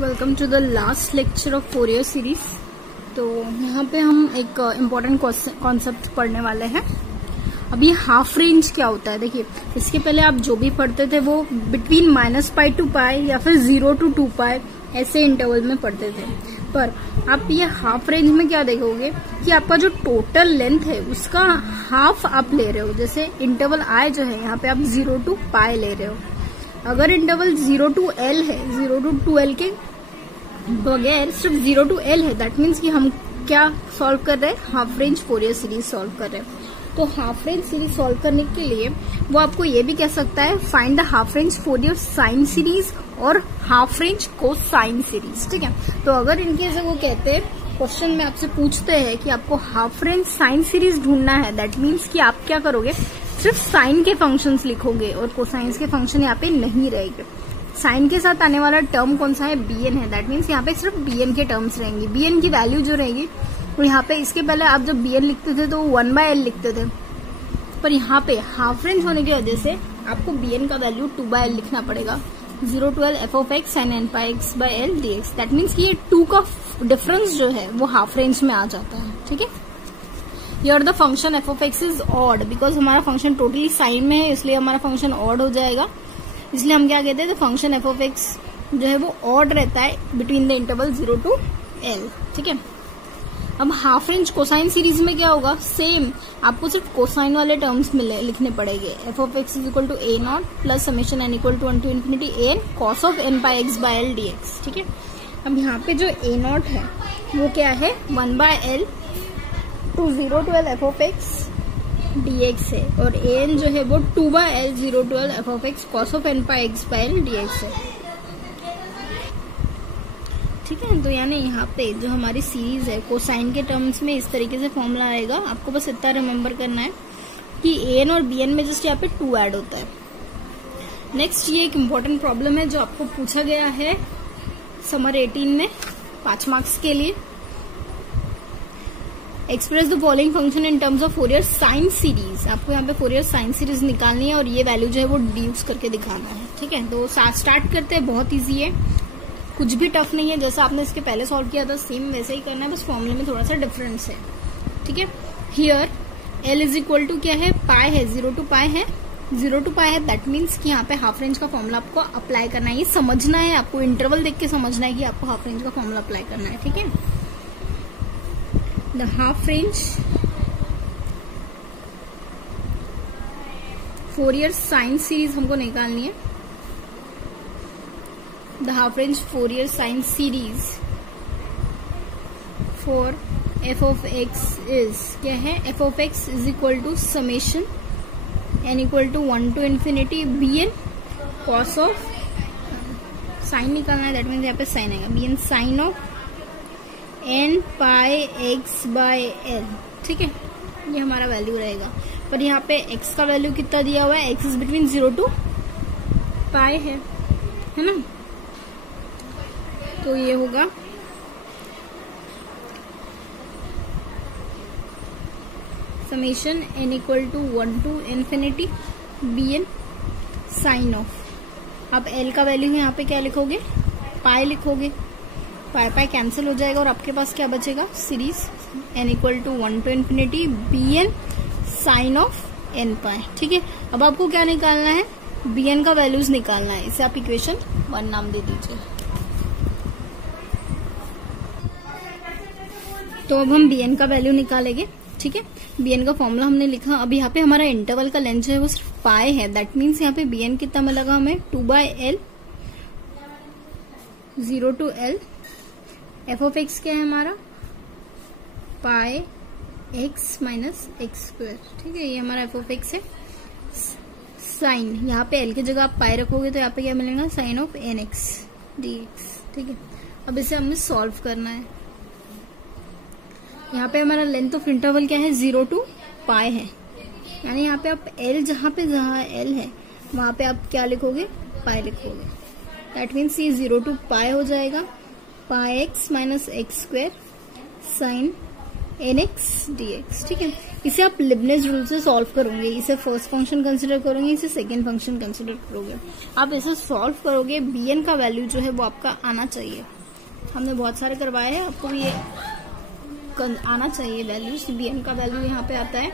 Welcome to the last lecture of Fourier series. तो यहाँ पे हम एक इम्पोर्टेंट कॉन्सेप्ट पढ़ने वाले हैं। अब ये हाफ रेंज क्या होता है, देखिए इसके पहले आप जो भी पढ़ते थे वो बिटवीन -π to π या फिर 0 to 2π ऐसे इंटरवल में पढ़ते थे, पर आप ये हाफ रेंज में क्या देखोगे कि आपका जो टोटल लेंथ है उसका हाफ आप ले रहे हो। जैसे इंटरवल आई जो है यहाँ पे आप 0 to π ले रहे हो। अगर इंटरवल 0 to L है, 0 to 2L के बगैर सिर्फ 0 to L है, दैट मीन्स कि हम क्या सॉल्व कर रहे हैं, half range Fourier series solve कर रहे हैं। तो हाफ रेंज सीरीज सॉल्व करने के लिए वो आपको ये भी कह सकता है find the half range Fourier sine series और हाफ रेंज कोसाइन सीरीज। ठीक है, तो अगर इनके से वो कहते हैं क्वेश्चन में आपसे पूछते हैं कि आपको हाफ रेंज साइन सीरीज ढूंढना है, दैट मीन्स कि आप क्या करोगे, सिर्फ साइन के फंक्शंस लिखोगे और कोसाइंस के फंक्शन यहाँ पे नहीं रहेंगे। साइन के साथ आने वाला टर्म कौन सा है, bn है, दैट मीन्स यहाँ पे सिर्फ bn के टर्म्स रहेंगे। bn की वैल्यू जो रहेगी वो यहाँ पे इसके पहले आप जब bn लिखते थे तो 1/l लिखते थे, पर यहाँ पे हाफ रेंज होने की वजह से आपको bn का वैल्यू 2/l लिखना पड़ेगा। 0 to L f(x) sin nπx/L dx, that means कि ये 2 का डिफरेंस जो है वो हाफ रेंज में आ जाता है। ठीक है, Here the function f(x) is odd because हमारा फंक्शन टोटली साइन में है, इसलिए हमारा फंक्शन ऑड हो जाएगा। इसलिए हम क्या कहते हैं, तो फंक्शन f(x) जो है वो ऑड रहता है between the interval 0 to L। ठीक है, अब हाफ रेंज कोसाइन सीरीज में क्या होगा, सेम आपको सिर्फ कोसाइन वाले टर्म्स मिले लिखने पड़ेंगे। f(x) = a0 plus summation n = 1 to infinity an cos of nπx/L dx। ठीक है, अब यहाँ पे जो a0 है वो क्या है, 1/L to 0 to L f(x) dx है, और an जो है वो 2/L 0 to L f(x) cos of nπx/L dx है। ठीक है, तो यानी यहाँ पे जो हमारी सीरीज है कोसाइन के टर्म्स में इस तरीके से फॉर्मूला आएगा। आपको बस इतना रिमेम्बर करना है कि an और bn में जस्ट यहाँ पे 2 ऐड होता है। नेक्स्ट ये एक इम्पोर्टेंट प्रॉब्लम है जो आपको पूछा गया है समर 18 में 5 मार्क्स के लिए। Express the following function in terms of Fourier sine series. आपको यहाँ पे फोरियर साइन सीरीज निकालनी है और ये वैल्यू जो है वो डिड्यूस करके दिखाना है। ठीक है, तो स्टार्ट करते हैं, बहुत इजी है, कुछ भी टफ नहीं है, जैसा आपने इसके पहले सॉल्व किया था सेम वैसे ही करना है, बस फॉर्मूले में थोड़ा सा डिफरेंस है। ठीक है, हियर L = क्या है, π है, 0 to π है, 0 to π है, दैट मीन्स कि यहाँ पे हाफ रेंज का फॉर्मूला आपको अप्लाई करना है। ये समझना है आपको, इंटरवल देख के समझना है कि आपको हाफ रेंज का फॉर्मूला अप्लाई करना है। ठीक है, the half range Fourier sine series हमको निकालनी है। the half range Fourier sine series for f(x) is क्या है, f(x) = summation n = 1 to infinity bn cos of sine निकालना है, दैट मीन्स यहाँ पे साइन आएगा, bn sin of nπx/L। ठीक है, ये हमारा वैल्यू रहेगा, पर यहाँ पे x का वैल्यू कितना दिया हुआ है, x इज बिटवीन 0 to π है ना, तो ये होगा summation n = 1 to infinity bn sin of। अब L का वैल्यू यहाँ पे क्या लिखोगे, पाई लिखोगे, पाई कैंसिल हो जाएगा और आपके पास क्या बचेगा, series n = 1 to infinity bn sin of nπ। ठीक है, अब आपको क्या निकालना है, bn का वैल्यूज निकालना है, इसे आप इक्वेशन 1 नाम दे दीजिए। तो अब हम bn का वैल्यू निकालेंगे। ठीक है, bn का फॉर्मूला हमने लिखा। अब यहाँ पे हमारा इंटरवल का लेंथ जो है वो सिर्फ π है, दैट मीन्स यहाँ पे bn कितना मिलेगा हमें, 2/L 0 to L f(x) क्या है हमारा, πx - x²। ठीक है, ये हमारा f(x) है। साइन यहाँ पे L की जगह आप पाई रखोगे तो यहाँ पे क्या मिलेगा, साइन ऑफ nx dx। ठीक है, अब इसे हमें सॉल्व करना है। यहाँ पे हमारा लेंथ ऑफ इंटरवल क्या है, 0 to π है, यानी यहाँ पे आप L जहाँ L है वहां पे आप क्या लिखोगे, पाई लिखोगे, दैट मीन्स ये 0 to π हो जाएगा, πx - x² sin nx dx। ठीक है, इसे आप लिबनिज रूल से सॉल्व करोगे, इसे फर्स्ट फंक्शन कंसिडर करोगे, इसे सेकेंड फंक्शन कंसिडर करोगे। आप इसे सॉल्व करोगे, bn का वैल्यू जो है वो आपका आना चाहिए। हमने बहुत सारे करवाए हैं, आपको ये आना चाहिए वैल्यूज। bn का वैल्यू यहाँ पे आता है,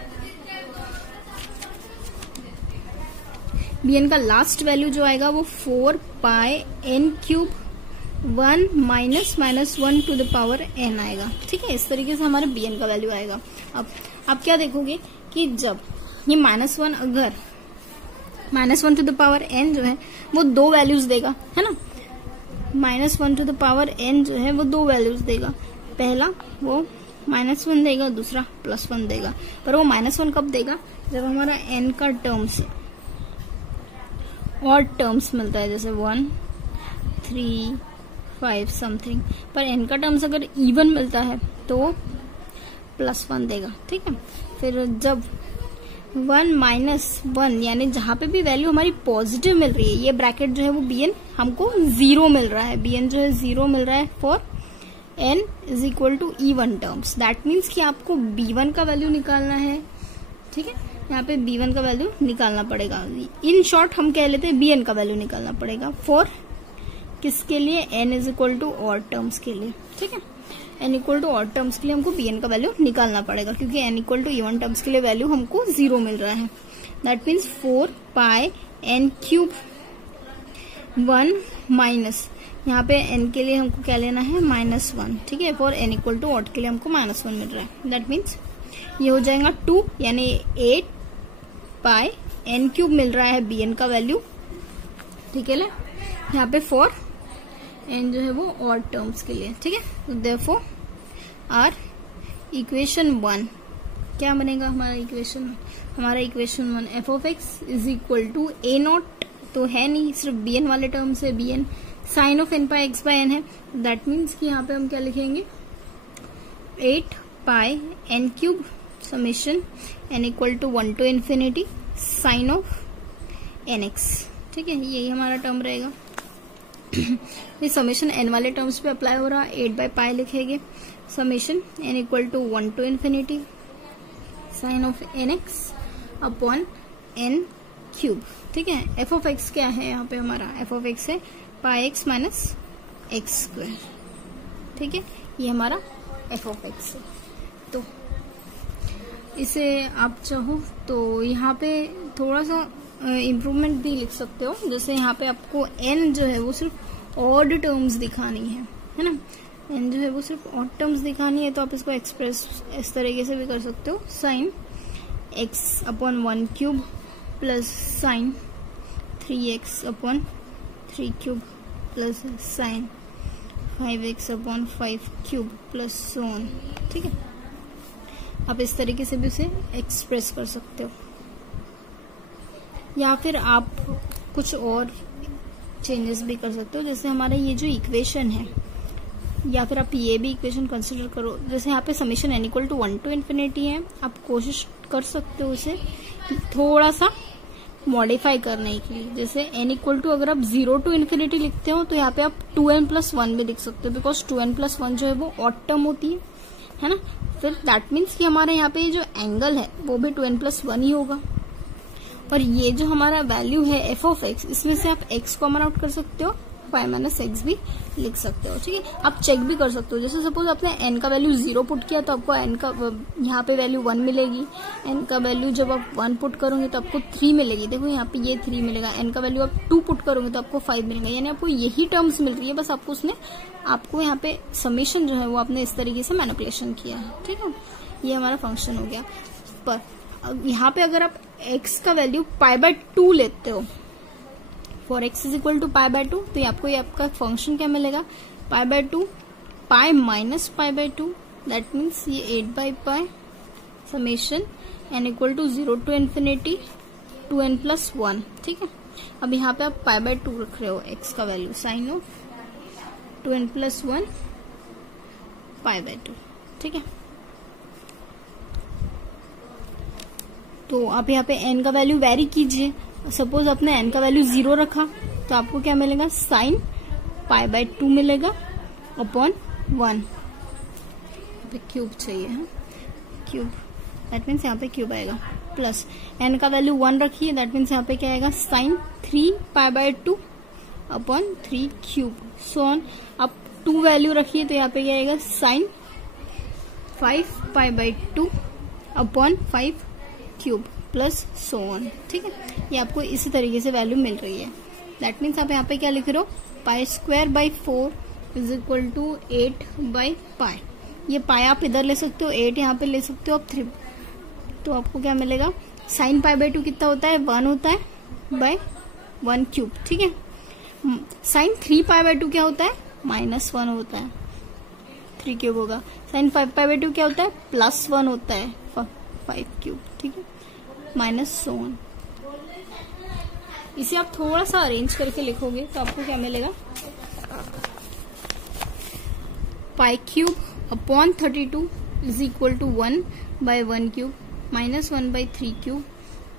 bn का लास्ट वैल्यू जो आएगा वो 4 pi n cube 1 minus 1 to the power n आएगा। ठीक है, इस तरीके से हमारे bn का वैल्यू आएगा। अब आप क्या देखोगे कि जब ये -1, अगर -1 टू द पावर n जो है वो 2 वैल्यूज देगा, है ना, -1 टू द पावर n जो है वो 2 वैल्यूज देगा। पहला वो -1 देगा, दूसरा +1 देगा। पर वो -1 कब देगा, जब हमारा n का टर्म्स और टर्म्स मिलता है, जैसे 1, 3, 5 समथिंग। पर n का टर्म्स अगर इवन मिलता है तो +1 देगा। ठीक है, फिर जब 1 - 1 यानी जहां पे भी वैल्यू हमारी पॉजिटिव मिल रही है, ये ब्रैकेट जो है वो bn हमको 0 मिल रहा है, bn जो है 0 मिल रहा है for n is equal to even terms. That means कि आपको b1 का वैल्यू निकालना है। ठीक है, यहाँ पे b1 का वैल्यू निकालना पड़ेगा। इन शॉर्ट हम कह लेते हैं bn का वैल्यू निकालना पड़ेगा फॉर किसके लिए, n is equal to odd terms के लिए। ठीक है, n equal to odd terms के लिए हमको bn का वैल्यू निकालना पड़ेगा, क्योंकि n equal to even terms के लिए वैल्यू हमको 0 मिल रहा है। That means 4 pi n cube 1 minus, यहाँ पे n के लिए हमको क्या लेना है, -1। ठीक है, for n equal to odd के लिए हमको -1 मिल रहा है। दैट मीन्स ये हो जाएगा 2, यानी 8 पाई n क्यूब मिल रहा है bn का वैल्यू। ठीक है, यहाँ पे फॉर n जो है वो ऑड टर्म्स के लिए। ठीक है, तो देयरफॉर आर इक्वेशन 1 क्या बनेगा, हमारा equation 1 f of x is equal to a0, तो है नहीं, सिर्फ bn वाले टर्म से bn sine of n pi x by n है। दैट मीन्स कि यहाँ पे हम क्या लिखेंगे, 8 pi n cube summation n equal to 1 to infinity sine of nx। ठीक है, यही हमारा टर्म रहेगा। ये समेशन n वाले टर्म्स पे अप्लाई हो रहा है, 8 बाय पाई लिखेंगे, summation n equal to 1 to infinity sine of nx upon n cube. ठीक है, f ऑफ x क्या है, यहाँ पे हमारा f ऑफ x है पाई x माइनस एक्स स्क्वायर। ठीक है, ये हमारा f ऑफ x है। तो इसे आप चाहो तो यहाँ पे थोड़ा सा इम्प्रूवमेंट भी लिख सकते हो, जैसे यहाँ पे आपको n जो है वो सिर्फ ऑड टर्म्स दिखानी है ना, n जो है वो सिर्फ ऑड टर्म्स दिखानी है, तो आप इसको एक्सप्रेस इस तरीके से भी कर सकते हो, sine x upon 1 cube plus sine 3x upon 3 cube plus sine 5x upon 5 cube plus so on. ठीक है, आप इस तरीके से भी उसे एक्सप्रेस कर सकते हो, या फिर आप कुछ और चेंजेस भी कर सकते हो, जैसे हमारा ये जो इक्वेशन है, या फिर आप ये भी इक्वेशन कंसिडर करो, जैसे यहाँ पे summation n equal to 1 to infinity है, आप कोशिश कर सकते हो उसे थोड़ा सा मॉडिफाई करने के लिए। जैसे n इक्वल टू अगर आप 0 टू इन्फिनिटी लिखते हो तो यहाँ पे आप 2n प्लस 1 भी लिख सकते हो, बिकॉज 2n प्लस 1 जो है वो ऑड टर्म होती है ना। फिर दैट मीन्स कि हमारे यहाँ पे जो एंगल है वो भी 2n प्लस 1 ही होगा, और ये जो हमारा वैल्यू है f ऑफ x, इसमें से आप x कॉमन आउट कर सकते हो, 5 माइनस x भी लिख सकते हो। ठीक है, आप चेक भी कर सकते हो, जैसे सपोज आपने n का वैल्यू 0 पुट किया तो आपको n का यहाँ पे वैल्यू 1 मिलेगी, n का वैल्यू जब आप 1 पुट करोगे तो आपको 3 मिलेगी। देखो यहाँ पे ये 3 मिलेगा, n का वैल्यू आप 2 पुट करोगे तो आपको 5 मिलेगा, यानी आपको यही टर्म्स मिल रही है, बस आपको उसने आपको यहाँ पे समेशन जो है वो आपने इस तरीके से मैनिपुलेशन किया है। ठीक है, ये हमारा फंक्शन हो गया। पर यहाँ पे अगर आप x का वैल्यू π/2 लेते हो, for x is equal to π/2, तो आपको ये आपका फंक्शन क्या मिलेगा, π/2 पाई माइनस π/2, दैट मीन्स ये 8 by pi summation n equal to 0 to infinity 2n plus 1। ठीक है, अब यहाँ पे आप π/2 रख रहे हो x का value, sign of 2n plus 1 π/2। ठीक है, तो आप यहाँ पे n का वैल्यू वेरी कीजिए, सपोज आपने n का वैल्यू 0 रखा तो आपको क्या मिलेगा, साइन π/2 मिलेगा अपॉन 1, क्यूब चाहिए है, क्यूब, दैट मीन्स यहाँ पे क्यूब आएगा, प्लस n का वैल्यू 1 रखिए, दैट मीन्स यहाँ पे क्या आएगा sine 3π/2 upon 3 cube, so on. अब 2 वैल्यू रखिए तो यहाँ पे क्या आएगा sine 5π/2 upon 5 cube plus so on, ठीक है। ये आपको इसी तरीके से वैल्यू मिल रही है, दैट मीन्स आप यहाँ पे क्या लिख रहे हो, π² 4 = 8/π। ये पाई आप इधर ले सकते हो, 8 यहाँ पे ले सकते हो आप 3, तो आपको क्या मिलेगा साइन π/2 कितना होता है 1 होता है बाय 1 क्यूब, ठीक है। साइन 3π/2 क्या होता है -1 होता है, 3 क्यूब होगा। साइन 5π/2 क्या होता है +1 होता है 5 क्यूब, ठीक है, माइनस सो ऑन। इसे आप थोड़ा सा अरेंज करके लिखोगे तो आपको क्या मिलेगा, π³ upon 32 = 1/1 cube minus 1/3 cube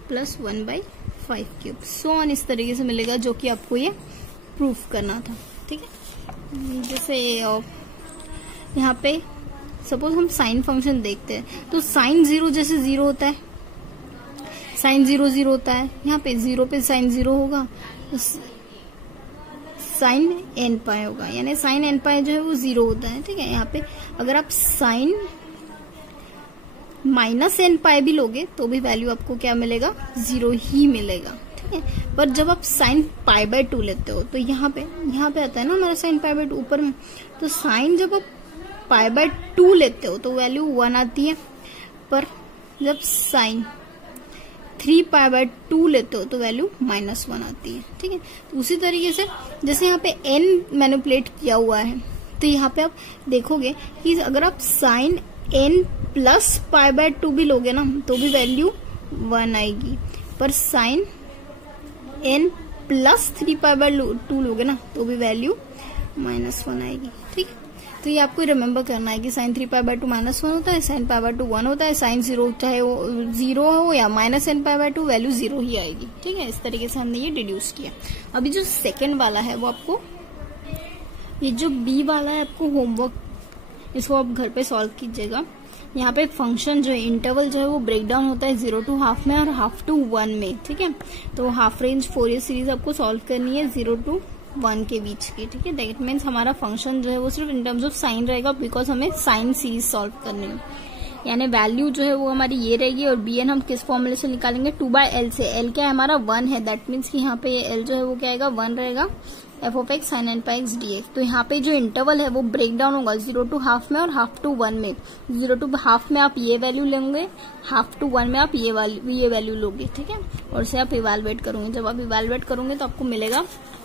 plus 1/5 cube, so on. इस तरीके से मिलेगा जो कि आपको ये प्रूफ करना था, ठीक है। जैसे यहाँ पे सपोज हम साइन फंक्शन देखते हैं तो साइन 0 जैसे 0 होता है, साइन 0 0 होता है, यहाँ पे 0 पे साइन 0 होगा तो साइन nπ होगा, यानी साइन nπ जो है वो 0 होता है, ठीक है। यहाँ पे अगर आप साइन -nπ भी लोगे तो भी वैल्यू आपको क्या मिलेगा 0 ही मिलेगा, ठीक है। पर जब आप साइन π/2 लेते हो तो यहाँ पे आता है ना हमारा साइन π/2 ऊपर में, तो साइन जब आप π/2 लेते हो तो वैल्यू 1 आती है, पर जब साइन 3π/2 लेते हो तो वैल्यू -1 आती है, ठीक है। तो उसी तरीके से जैसे यहाँ पे n मैनिपुलेट किया हुआ है तो यहाँ पे आप देखोगे कि अगर आप साइन n + π/2 भी लोगे ना तो भी वैल्यू 1 आएगी, पर साइन n + 3π/2 लोगे ना तो भी वैल्यू -1 आएगी, ठीक है। तो ये आपको रिमेम्बर करना है कि साइन 3π/2 -1 होता है, साइन π/2 1 होता है, साइन 0 चाहे वो 0 हो या -nπ/2 वैल्यू 0 ही आएगी, ठीक है। इस तरीके से हमने ये डिड्यूस किया। अभी जो सेकंड वाला है वो आपको, ये जो बी वाला है आपको होमवर्क, इसको आप घर पे सॉल्व कीजिएगा। यहाँ पे फंक्शन जो है इंटरवल जो है वो ब्रेक डाउन होता है 0 to ½ में और ½ to 1 में, ठीक है। तो हाफ रेंज फोरियर सीरीज आपको सॉल्व करनी है 0 to 1 के बीच की, ठीक है। दैट मीन्स हमारा फंक्शन जो है वो सिर्फ इन टर्म्स ऑफ साइन रहेगा, बिकॉज हमें साइन सीरीज सॉल्व करनी है, यानी वैल्यू जो है वो हमारी ये रहेगी। और bn हम किस फॉर्मूले से निकालेंगे 2/L से, L क्या है हमारा 1 है, दैट मीन्स कि यहाँ पे L जो है वो क्या आएगा 1 रहेगा, f(x sin nπx dx)। तो यहाँ पे जो इंटरवल है वो ब्रेक डाउन होगा 0 to ½ में और ½ to 1 में। 0 to ½ में आप ये वैल्यू लेंगे, ½ to 1 में आप ये वैल्यू लोगे, ठीक है। और इसे आप इवेलुएट करोगे, जब आप इवेलुएट करोगे तो आपको मिलेगा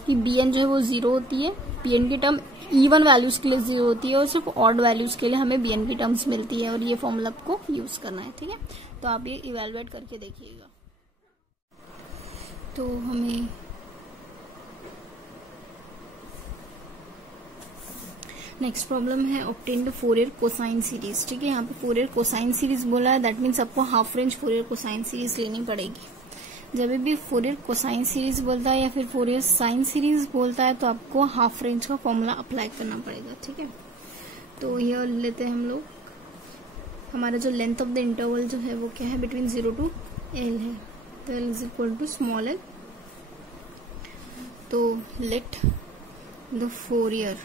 कि bn जो है वो 0 होती है, bn की टर्म इवन वैल्यूज के लिए 0 होती है और सिर्फ ऑड वैल्यूज के लिए हमें bn की टर्म्स मिलती है, और ये फॉर्मूला आपको यूज करना है, ठीक है। तो आप ये इवेलुएट करके देखिएगा। तो हमें नेक्स्ट प्रॉब्लम है obtain the Fourier cosine series, ठीक है। यहाँ पे फोरियर कोसाइन सीरीज बोला है, दैट मीन्स आपको half range Fourier cosine series लेनी पड़ेगी। जब भी फोरियर कोसाइन सीरीज बोलता है या फिर फोरियर साइन सीरीज बोलता है तो आपको हाफ रेंज का फॉर्मूला अप्लाई करना पड़ेगा, ठीक है। तो ये लेते हैं हम लोग, हमारा जो लेंथ ऑफ द इंटरवल जो है वो क्या है बिटवीन 0 to L है, तो L = स्मॉल l। तो let the Fourier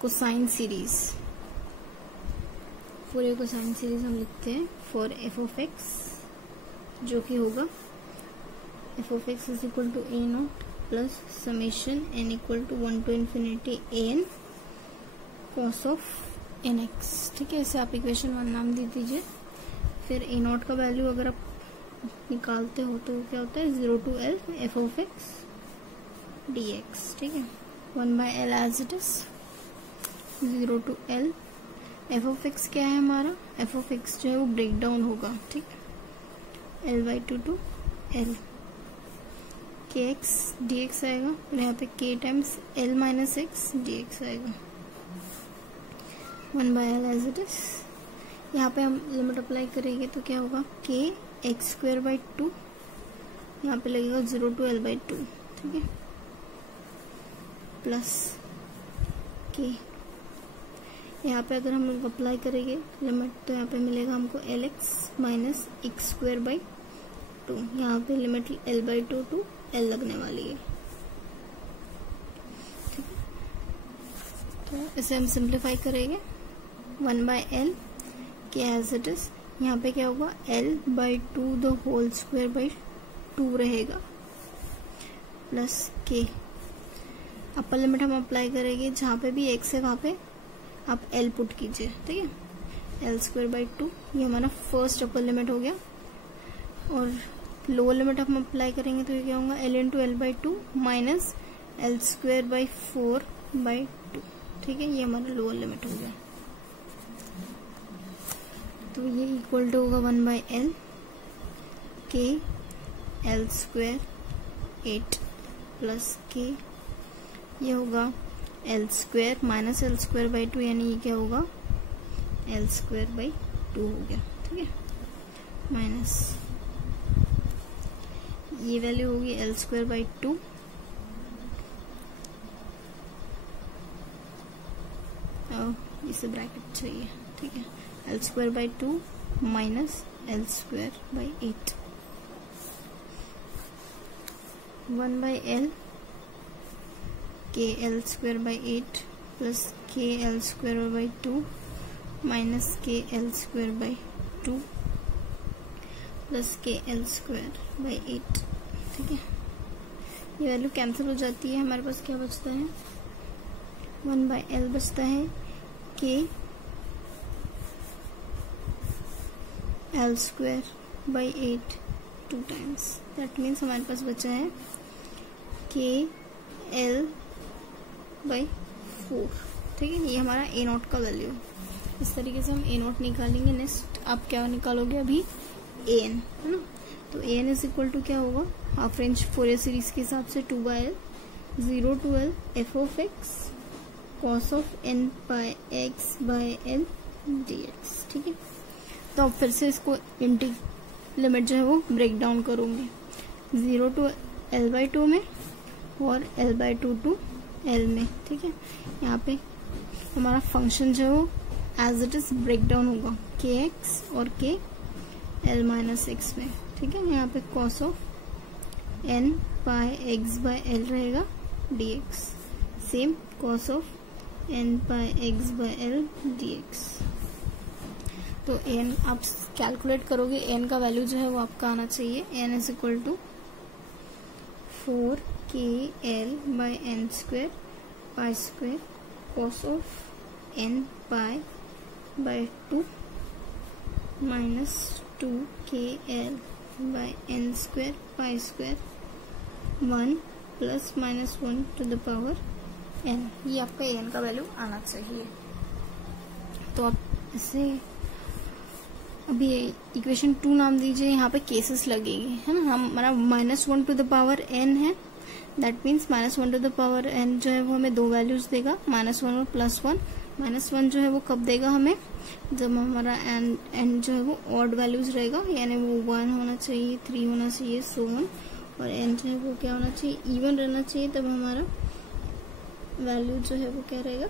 cosine series, Fourier cosine series हम लिखते हैं फॉर f(x) जो कि होगा f(x) = a0 plus summation n = 1 to ∞ an cos of nx, ठीक है। इसे आप इक्वेशन 1 नाम दे दीजिए। फिर a0 का वैल्यू अगर आप निकालते हो तो क्या होता है 0 to L f(x) dx, ठीक है। 1/L as it is, 0 to L f(x) क्या है हमारा, f(x) जो है वो ब्रेक डाउन होगा, ठीक है, L/2 to L, kx dx आएगा, और यहाँ पे k times L - x dx आएगा, 1/L एज इट इज। यहाँ पे हम लिमिट अप्लाई करेंगे तो क्या होगा k x²/2, यहाँ पे लगेगा 0 to L/2, ठीक है, प्लस k, यहाँ पे अगर हम लोग अप्लाई करेंगे लिमिट तो यहाँ पे मिलेगा हमको LX minus x square by 2। यहाँ पे लिमिट L/2 टू L लगने वाली है। तो इसे हम सिंप्लीफाई करेंगे 1/L के एज इट इज। यहाँ पे क्या होगा L/2 the whole square by 2 रहेगा प्लस के। अपर लिमिट हम अप्लाई करेंगे, जहाँ पे भी x है वहाँ पे आप L पुट कीजिए, ठीक है। L²/2 ये हमारा फर्स्ट अपर लिमिट हो गया। और लोअर लिमिट हम अप्लाई करेंगे तो ये क्या होगा L into L/2 minus L²/4/2, ठीक है। ये हमारा लोअर लिमिट हो गया। तो ये इक्वल टू होगा 1/L के L² 8 प्लस के, ये होगा L² माइनस L²/2 यानी ये क्या होगा L²/2 हो गया, ठीक है। माइनस ये वैल्यू होगी L²/2 इसे ब्रैकेट चाहिए, ठीक है। L²/2 माइनस L²/8 1/L के L²/8 प्लस के L²/2 माइनस के L²/2 प्लस के L²/8, ठीक है। ये वैल्यू कैंसिल हो जाती है, हमारे पास क्या बचता है 1/L बचता है के L²/8 2 टाइम्स। दैट मीन्स हमारे पास बचा है के L/4, ठीक है। ये हमारा A0 का वैल्यू है। इस तरीके से हम A0 निकालेंगे। नेक्स्ट आप क्या निकालोगे अभी AN, है ना। तो AN इज इक्वल टू क्या होगा हाफ रेंज फोरियर सीरीज के हिसाब से 2/L 0 to L f(x) cos of n pi x by L dx, ठीक है। तो अब फिर से इसको लिमिट जो है वो ब्रेक डाउन करूंगी 0 to L/2 में और L/2 to L में, ठीक है। यहाँ पे हमारा फंक्शन जो है वो as it is break down होगा kx और k L-x में, ठीक है। यहाँ पे cos of n pi x by L रहेगा dx, same cos of n pi x by L dx। तो n आप कैलकुलेट करोगे, n का वैल्यू जो है वो आपका आना चाहिए n is equal to 4kL/n² pi square cos of n pi by 2 minus 2kL/n² pi square 1 plus minus 1 to the power n। ये आपका n का वैल्यू आना चाहिए। तो आप इसे अभी इक्वेशन 2 नाम दीजिए, यहाँ पे केसेस लगेगी, है ना। हमारा -1 to the power n है, that means -1 to the power n जो है वो हमें दो वैल्यूज देगा, -1 और +1। -1 जो है वो कब देगा हमें, जब हमारा n जो है वो ऑड वैल्यूज रहेगा, यानी वो 1 होना चाहिए, 3 होना चाहिए, सो ऑन। और n जो है वो क्या होना चाहिए, इवन रहना चाहिए, तब हमारा वैल्यू जो है वो क्या रहेगा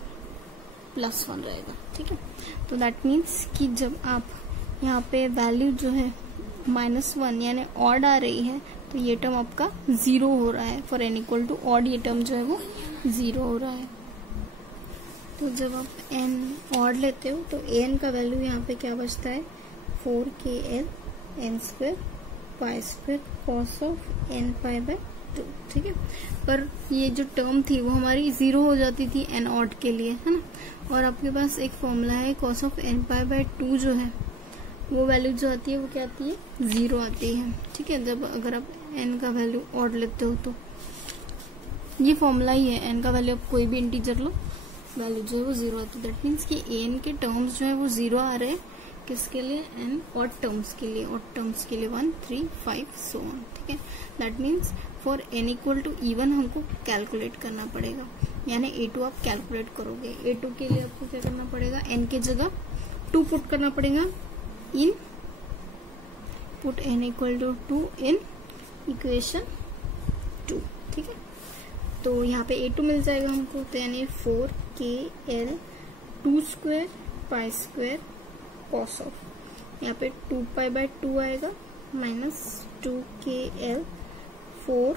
+1 रहेगा, ठीक है। तो दैट मीन्स कि जब आप यहाँ पे वैल्यू जो है -1 यानी ऑड आ रही है, तो ये टर्म आपका 0 हो रहा है। For n equal to odd ये टर्म जो है वो 0 हो रहा है। तो जब आप n ऑड लेते हो तो n का वैल्यू यहाँ पे क्या बचता है 4kL/n² pi square cos of n pi by 2, ठीक है। पर ये जो टर्म थी वो हमारी 0 हो जाती थी n ऑड के लिए, है ना। और आपके पास एक फॉर्मूला है cos of n pi by 2 जो है वो वैल्यू जो आती है वो क्या आती है 0 आती है, ठीक है। जब अगर आप n का वैल्यू ऑड लेते हो तो ये फॉर्मूला ही है, n का वैल्यू आप कोई भी इंटीजर लो, वैल्यू जो है वो 0 आती है। दैट मीन्स कि n के टर्म्स जो है वो 0 आ रहे हैं, किसके लिए n ऑड टर्म्स के लिए, ऑड टर्म्स के लिए 1 3 5 सो ऑन, ठीक है। That means for n equal to even हमको कैलकुलेट करना पड़ेगा, यानी A2 आप कैलकुलेट करोगे। A2 के लिए आपको क्या करना पड़ेगा, n के जगह 2 पुट करना पड़ेगा input n equal to 2 in equation 2, ठीक है। तो यहाँ पे A2 मिल जाएगा हमको, तो यानी 4kL 2 square pi square cos of, यहाँ पे 2π/2 आएगा माइनस 2kl 4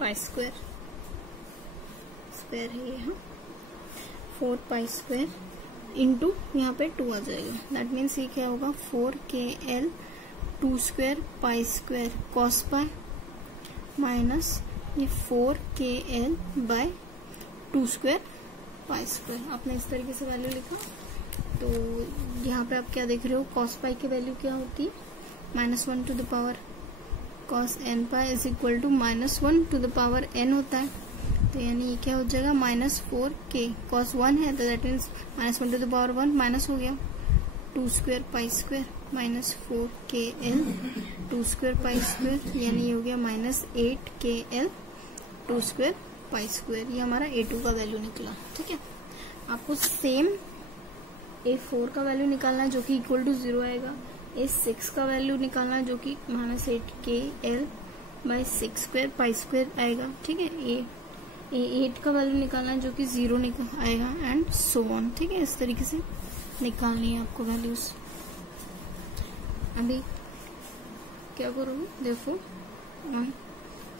पाई स्क्वायर है ये, 4 पाई स्क्वायर इंटू यहाँ पे 2 आ जाएगा। दैट मीन्स ये क्या होगा 4kl 2 square pi square cos pi minus ये 4kl/2 स्क्वायर पाई स्क्वायर। आपने इस तरीके से वैल्यू लिखा, तो यहाँ पे आप क्या देख रहे हो, कॉस पाई की वैल्यू क्या होती है -1 to the power cos n pi is equal to -1 to the power n होता है। तो यानी ये क्या हो जाएगा -4k, कॉस 1 है तो that means -1 to the power 1 minus हो गया 2 square pi square minus 4kl 2 square pi square, यानी ये हो गया -8kl 2 स्क्वायर पाई स्क्वायर। ये हमारा A2 का वैल्यू निकला। ठीक है, आपको सेम A4 का वैल्यू निकालना है जो कि इक्वल टू 0 आएगा। A6 का वैल्यू निकालना है जो कि -8kl/6 स्क्वायर पाई स्क्वायर आएगा। ठीक है, A8 का वैल्यू निकालना है जो कि 0 आएगा एंड सो ऑन। ठीक है, इस तरीके से निकालनी है आपको वैल्यूज। अभी क्या करोगे, देखो ऑन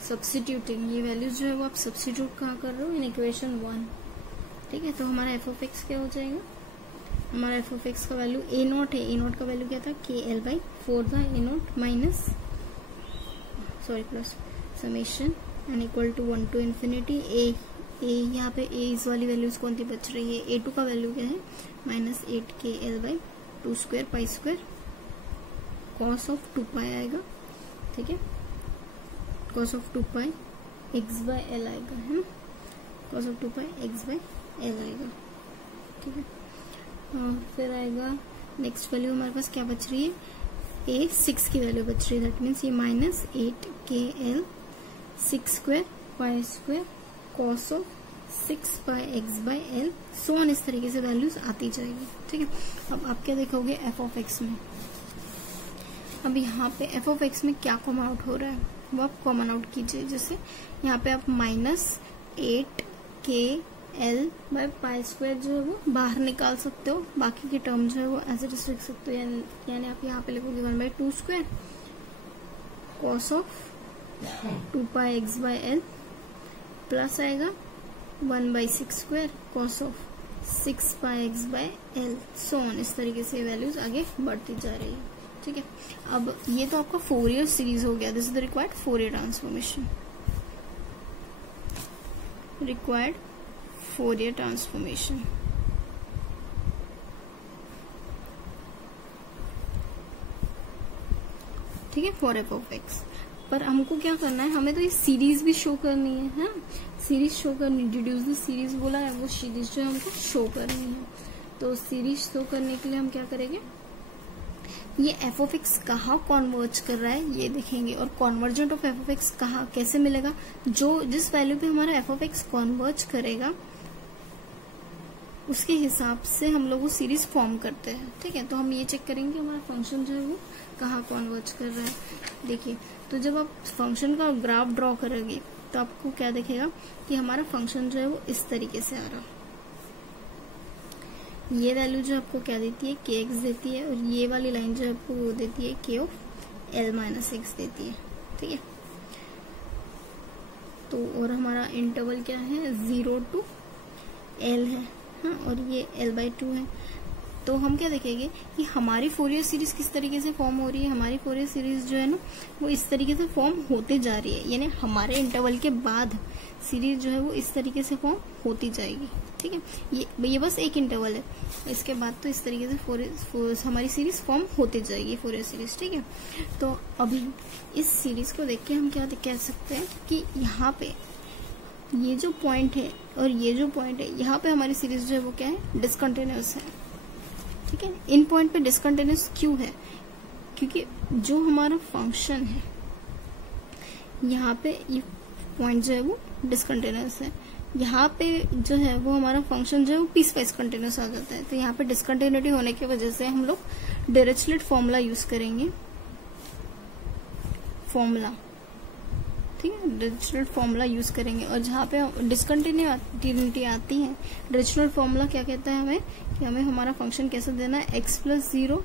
सब्स्टिट्यूटिंग, ये वैल्यूज जो है वो आप सब्स्टिट्यूट कहाँ कर रहे हो, इन इक्वेशन 1। ठीक है, तो हमारा f(x) क्या हो जाएगा, हमारा f(x) का वैल्यू A0 है। A0 का वैल्यू क्या था, kl/4 था A0 plus summation n equal to 1 to infinity a। यहाँ पे a इस वाली वैल्यूज कौन सी बच रही है, A2 का वैल्यू क्या है -8kl/2 square pi square cos of 2π आएगा। ठीक है, कॉस ऑफ 2π x/l आएगा, है ना, कॉस ऑफ 2π x/l आएगा। ठीक है, और फिर आएगा नेक्स्ट वैल्यू हमारे पास क्या बच रही है, A6 की वैल्यू बच रही है। दैट मीन्स ये -8kl 6 square pi square cos of 6π x/l so on, इस तरीके से वैल्यूज आती जाएगी। ठीक है, अब आप क्या देखोगे f(x) में, अब यहाँ पे f(x) में क्या कॉमन आउट हो रहा है वो आप कॉमन आउट कीजिए। जैसे यहाँ पे आप -8kl/पाई स्क्वायर जो है वो बाहर निकाल सकते हो, बाकी की टर्म जो है वो एज इट इज लिख सकते हो। यानी आप यहाँ पे लिखोगे 1/2 square cos of 2π x/l plus आएगा 1/6 square cos of 6π x/l so on, इस तरीके से वैल्यूज आगे बढ़ती जा रही है। ठीक है, अब ये तो आपका फोरियर सीरीज हो गया। This is the required Fourier transformation, required Fourier transformation. ठीक है, फॉर f(x), पर हमको क्या करना है, हमें तो ये सीरीज भी शो करनी है, सीरीज शो करनी, डिड्यूस द सीरीज बोला है, वो सीरीज जो है हमको शो करनी है। तो सीरीज शो करने के लिए हम क्या करेंगे, ये f(x) कहाँ कॉन्वर्ज कर रहा है ये देखेंगे, और कॉन्वर्जेंट ऑफ f(x) कहाँ कैसे मिलेगा, जो जिस वैल्यू पे हमारा f(x) कॉन्वर्ज करेगा उसके हिसाब से हम लोग वो सीरीज फॉर्म करते हैं। ठीक है, तो हम ये चेक करेंगे हमारा फंक्शन जो है वो कहाँ कॉन्वर्ज कर रहा है। देखिए, तो जब आप फंक्शन का ग्राफ ड्रॉ करोगे तो आपको क्या दिखेगा कि हमारा फंक्शन जो है वो इस तरीके से आ रहा है। ये वैल्यू जो आपको क्या देती है, kx देती है, और ये वाली लाइन जो आपको वो देती है k ऑफ l-x देती है। ठीक है, तो और हमारा इंटरवल क्या है, 0 to l है, हाँ, और ये l/2 है। तो हम क्या देखेंगे कि हमारी फोरियर सीरीज किस तरीके से फॉर्म हो रही है, हमारी फोरियर सीरीज जो है ना वो इस तरीके से फॉर्म होते जा रही है, यानी हमारे इंटरवल के बाद सीरीज जो है वो इस तरीके से फॉर्म होती जाएगी। ठीक है, ये बस एक इंटरवल है, इसके बाद तो इस तरीके से हमारी सीरीज फॉर्म होती जाएगी, फोरियर सीरीज। ठीक है, तो अभी इस सीरीज को देख के हम क्या कह सकते हैं कि यहाँ पे ये जो पॉइंट है और ये जो पॉइंट है, यहाँ पे हमारी सीरीज जो है वो क्या है, डिसकंटिन्यूअस है। ठीक है, इन पॉइंट पे डिसकंटिन्यूअस क्यों है, क्योंकि जो हमारा फंक्शन है यहाँ पे ये पॉइंट जो है वो डिसकंटिन्यूअस है, यहाँ पे जो है वो हमारा फंक्शन जो है वो पीस वाइज कंटिन्यूअस आ जाता है। तो यहाँ पे डिसकंटिन्यूटी होने की वजह से हम लोग डिरिचलेट फॉर्मूला यूज करेंगे, फॉर्मूला। ठीक ठीक है, डिरिचलेट फॉर्मूला यूज करेंगे। और जहाँ पे डिसकंटिन्यूटी आती है, डिरिचलेट फॉर्मूला क्या कहता है हमें कि हमें हमारा फंक्शन कैसे देना है, x+0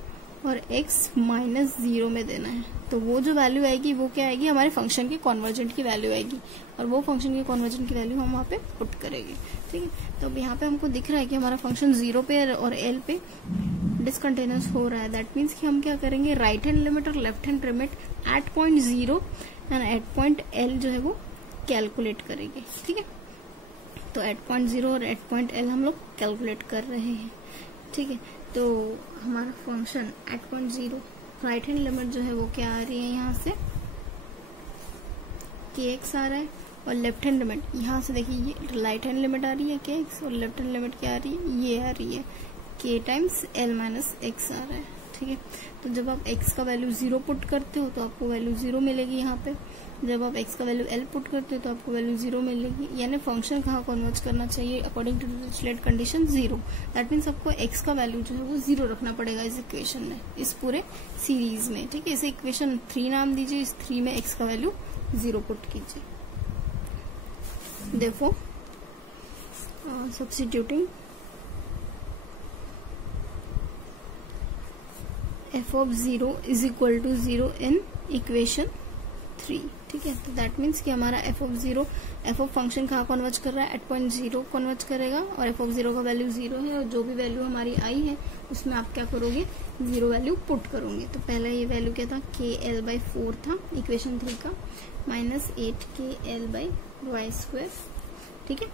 और x-0 में देना है। तो वो जो वैल्यू आएगी वो क्या आएगी, हमारे फंक्शन के कॉन्वर्जेंट की वैल्यू आएगी, और वो फंक्शन के कॉन्वर्जेंट की वैल्यू हम वहाँ पे पुट करेंगे। ठीक है, तो अब यहाँ पे हमको दिख रहा है कि हमारा फंक्शन 0 पे और l पे डिसकंटिन्यूअस हो रहा है। दैट मीन्स कि हम क्या करेंगे, राइट हैंड लिमिट और left hand limit at point 0 and at point l जो है वो कैलकुलेट करेंगे। ठीक है, तो एट पॉइंट 0 और एट पॉइंट l हम लोग कैलकुलेट कर रहे हैं। ठीक है, तो हमारा function at point 0 right hand limit जो है वो क्या आ रही है, यहाँ से kx आ रहा है, और लेफ्ट हैंड लिमिट यहाँ से देखिए ये राइट हैंड लिमिट आ रही है kx, और लेफ्ट हैंड लिमिट क्या आ रही है, ये आ रही है k times l minus x आ रहा है। ठीक है, तो जब आप x का वैल्यू 0 पुट करते हो तो आपको वैल्यू 0 मिलेगी यहाँ पे, जब आप x का वैल्यू l पुट करते हो तो आपको वैल्यू 0 मिलेगी। यानी फंक्शन कहाँ कन्वर्ज करना चाहिए, according to Dirichlet condition 0। That means आपको x का वैल्यू जो है वो 0 रखना पड़ेगा इस इक्वेशन में, इस पूरे सीरीज में। ठीक है, इसे इक्वेशन 3 नाम दीजिए, इस 3 में x का वैल्यू 0 पुट कीजिए। Therefore, substituting f of 0 is equal to 0 in equation 3। ठीक है, तो दैट मीन्स कि हमारा f of 0, f of function कहाँ कन्वर्ज कर रहा है, एट पॉइंट 0 कन्वर्ज करेगा, और f of 0 का वैल्यू 0 है, और जो भी वैल्यू हमारी आई है उसमें आप क्या करोगे, 0 वैल्यू पुट करोगे। तो पहला ये वैल्यू क्या था, kl/4 था इक्वेशन 3 का, माइनस 8kl/y²। ठीक है,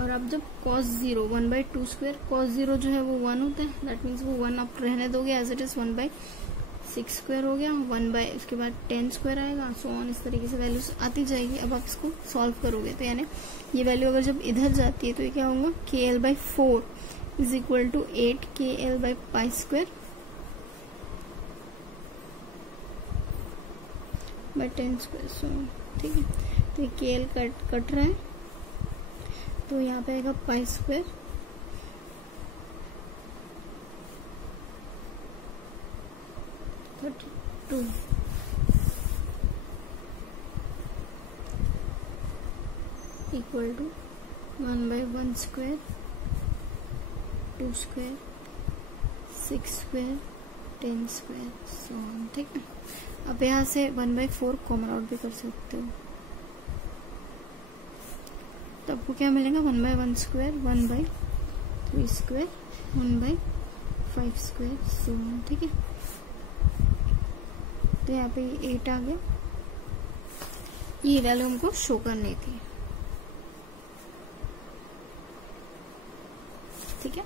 और अब जब cos 0 1/2² cos 0 जो है वो 1 होता है, दैट मीन्स वो 1 आप रहने दोगे एज इट इज, 1/6² हो गया, 1 उसके बाद 10² आएगा, सो ऑन, इस तरीके से वैल्यूज आती जाएगी। अब आप इसको सॉल्व करोगे तो यानी ये वैल्यू अगर जब इधर जाती है तो ये क्या होगा, kl/4 is equal to 8kl/π² by 10²। So ठीक है, तो ये kl कट रहा है, तो यहाँ पे आएगा π² (32) इक्वल टू 1/1², 2², 6², 10², सो ऑन। ठीक है, अब यहाँ से 1/4 कॉमन आउट भी कर सकते हो, तो आपको क्या मिलेगा, 1/1², 1/3², 1/5², सो ऑन। ठीक है, तो यहाँ पे 8 आ गया, ये वैल्यू हमको शो करनी थी। ठीक है,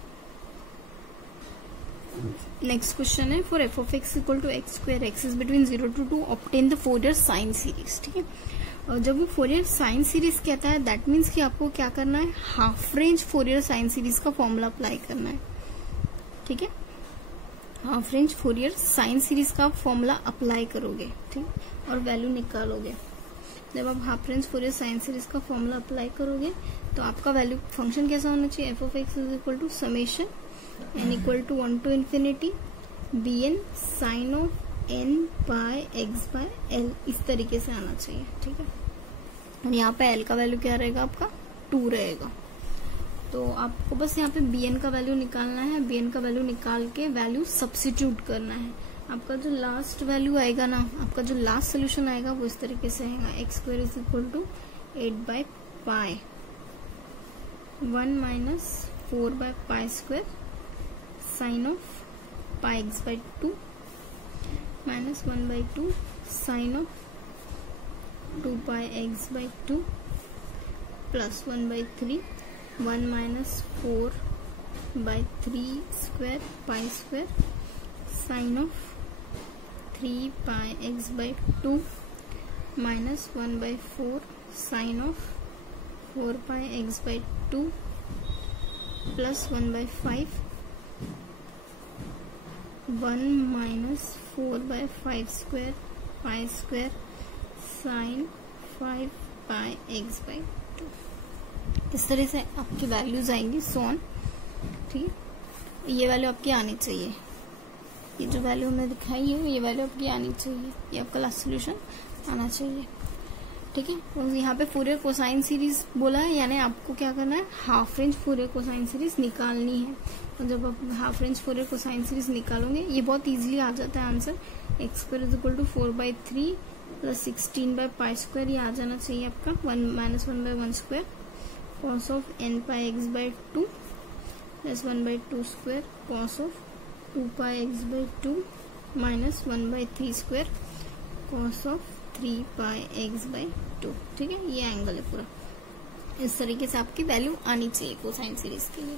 नेक्स्ट क्वेश्चन है, for f of x equal to x², x is between 0 to 2, obtain the Fourier sine series. ठीक है, और जब वो फोरियर साइन सीरीज कहता है, दैट मीन्स कि आपको क्या करना है, half range Fourier sine series का फॉर्मूला अप्लाई करना है। ठीक है, half range Fourier sine series का फॉर्मूला अप्लाई करोगे, ठीक, और वैल्यू निकालोगे। जब आप half range Fourier sine series का फॉर्मूला अप्लाई करोगे तो आपका वैल्यू फंक्शन कैसा होना चाहिए, f of x is equal to summation n equal to 1 to infinity bn sine of n by x by l, इस तरीके से आना चाहिए। ठीक है, और यहाँ पे l का वैल्यू क्या रहेगा, आपका 2 रहेगा। तो आपको बस यहाँ पे bn का वैल्यू निकालना है, bn का वैल्यू निकाल के वैल्यू सब्स्टिट्यूट करना है। आपका जो लास्ट वैल्यू आएगा ना, आपका जो लास्ट सोल्यूशन आएगा वो इस तरीके से आएगा, x² is equal to 8/π 1 minus 4/π² sine of πx/2 minus 1/2 sine of 2πx/2 plus 1/3 1 minus 4/3² π² sine of 3πx/2 minus 1/4 sine of 4πx/2 plus 1/5 1 minus 4/5² π² sine 5πx/2। इस तरह से आपकी वैल्यूज आएंगी, सोन। ठीक है, ये वैल्यू आपकी आनी चाहिए, ये जो वैल्यू हमने दिखाई है ये वैल्यू आपकी आनी चाहिए, ये आपका लास्ट सोल्यूशन आना चाहिए। ठीक है। तो यहाँ पे फूरियर कोसाइन सीरीज बोला है, यानी आपको क्या करना है, half range Fourier cosine series निकालनी है। और जब आप half range Fourier cosine series निकालोगे, ये बहुत इजीली आ जाता है answer. X square is equal to 4/3 plus 16/π², ये आ जाना चाहिए आपका 1 - 1/1² cos of n/x/2 plus 1/2² cos of 2πx/2 minus 1/3² cos of 3πx/2। ठीक है, ये एंगल है पूरा। इस तरीके से आपकी वैल्यू आनी चाहिए कोसाइन सीरीज के लिए।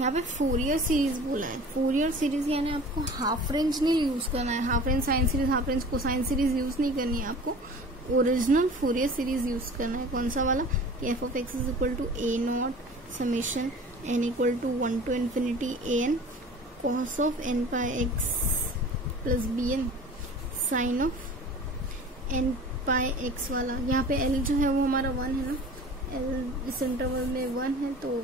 यहाँ पे फूरियर सीरीज बोला है, फूरियर सीरीज यानी आपको हाफ रेंज नहीं यूज करना है, half range sine series, half range cosine series use नहीं करनी है, आपको ओरिजिनल फूरियर सीरीज यूज करना है। कौन सा वाला, f of x is equal to a0 summation n equal to 1 to infinity an cos of n/x plus bn sine of n/x वाला। यहाँ पे l जो है वो हमारा 1 है ना, l इस इंटरवल में 1 है, तो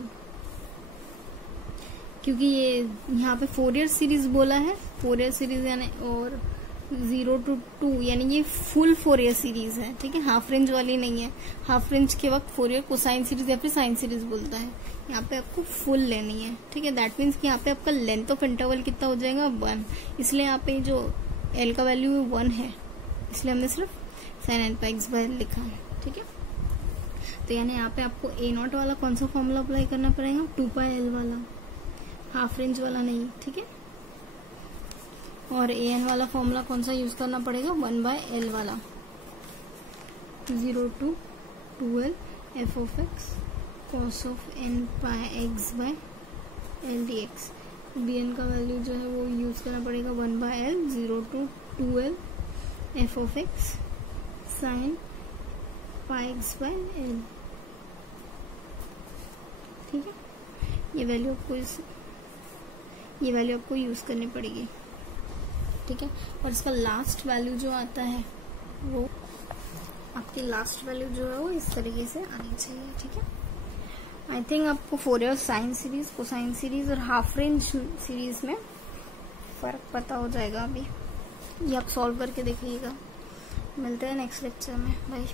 क्योंकि ये यहाँ पे फूरियर सीरीज बोला है, फूरियर सीरीज यानी और 0 to 2 यानी ये फुल फूरियर सीरीज है। ठीक है, हाफ रेंज वाली नहीं है। हाफ रेंज के वक्त फूरियर कोसाइन सीरीज या फिर साइन सीरीज बोलता है, यहाँ पे आपको फुल लेनी है। ठीक है, दैट मीन्स कि यहाँ पे आपका लेंथ ऑफ इंटरवल कितना हो जाएगा, 1। इसलिए यहाँ पे जो l का वैल्यू 1 है, इसलिए हमने सिर्फ sin nπx/l लिखा है। ठीक है, तो यानी यहाँ पे आपको a0 वाला कौन सा फॉर्मूला अप्लाई करना पड़ेगा, 2πl वाला, हाफ रेंज वाला नहीं। ठीक है, और an वाला फॉर्मूला कौन सा यूज करना पड़ेगा, 1/l वाला, 0 to 2l f of x cos of n/x/l dx। bn का वैल्यू जो है वो यूज करना पड़ेगा 1/l 0 to 2l f of x sin πx/l। ठीक है, ये वैल्यू आपको यूज करनी पड़ेगी। ठीक है, और इसका लास्ट वैल्यू जो आता है वो आपकी लास्ट वैल्यू जो है वो इस तरीके से आनी चाहिए। ठीक है, आई थिंक आपको Fourier sine series, cosine series और हाफ रेंज सीरीज में फर्क पता हो जाएगा। अभी ये आप सॉल्व करके देखिएगा। मिलते हैं नेक्स्ट लेक्चर में, बाय।